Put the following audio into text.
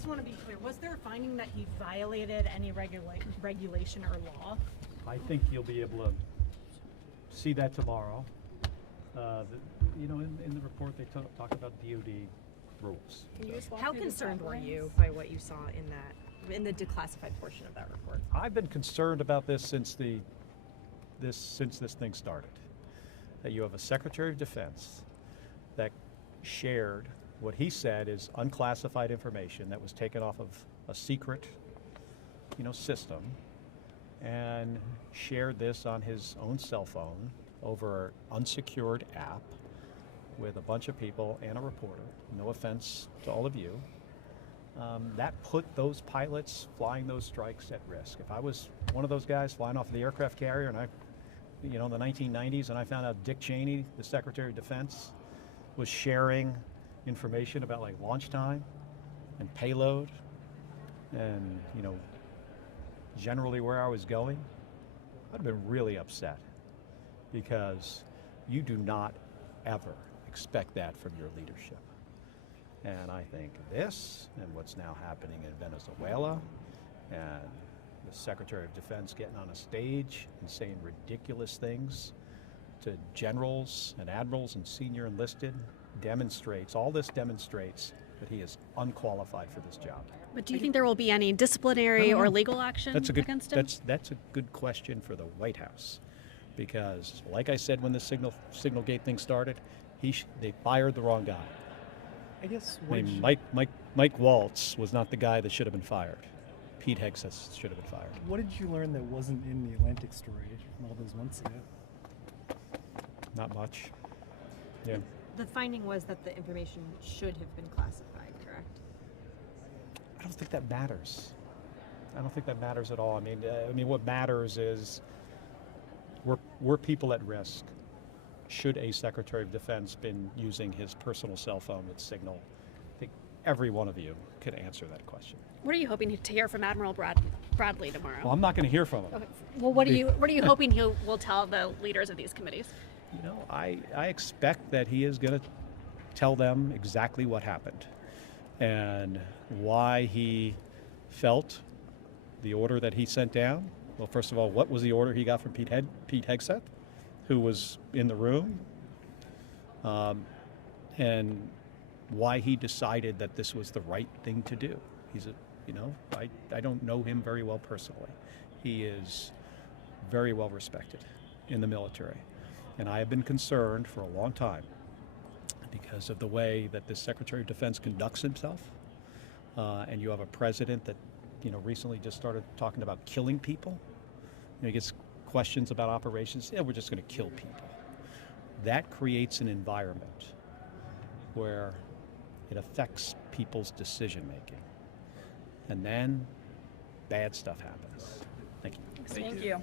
just want to be clear. Was there a finding that he violated any regulation or law? I think you'll be able to see that tomorrow. In the report they talk about DOD rules. How concerned were you by what you saw in the declassified portion of that report? I've been concerned about this since this thing started. That you have a Secretary of Defense that shared what he said is unclassified information that was taken off of a secret, system, and shared this on his own cell phone over an unsecured app with a bunch of people and a reporter. No offense to all of you. That put those pilots flying those strikes at risk. If I was one of those guys flying off the aircraft carrier and in the 1990s, and I found out Dick Cheney, the Secretary of Defense, was sharing information about launch time and payload and, generally where I was going, I'd have been really upset, because you do not ever expect that from your leadership. And I think this and what's now happening in Venezuela and the Secretary of Defense getting on a stage and saying ridiculous things to generals and admirals and senior enlisted demonstrates that he is unqualified for this job. But do you think there will be any disciplinary or legal action against him? That's a good question for the White House, because like I said when the Signalgate thing started, they fired the wrong guy. I guess Mike Waltz was not the guy that should have been fired. Pete Hegseth should have been fired. What did you learn that wasn't in the Atlantic story from all those months ago? Not much. Yeah. The finding was that the information should have been classified, correct? I don't think that matters. I don't think that matters at all. I mean, what matters is were people at risk? Should a Secretary of Defense been using his personal cell phone with Signal? I think every one of you could answer that question. What are you hoping to hear from Admiral Bradley tomorrow? Well, I'm not going to hear from him. Okay. Well, what are you hoping he will tell the leaders of these committees? I expect that he is going to tell them exactly what happened and why he felt the order that he sent down. Well, first of all, what was the order he got from Pete Hegseth, who was in the room, and why he decided that this was the right thing to do. I don't know him very well personally. He is very well respected in the military. And I have been concerned for a long time because of the way that the Secretary of Defense conducts himself. And you have a president that, recently just started talking about killing people. He gets questions about operations. Yeah, we're just going to kill people. That creates an environment where it affects people's decision making. And then bad stuff happens. Thank you. Thank you.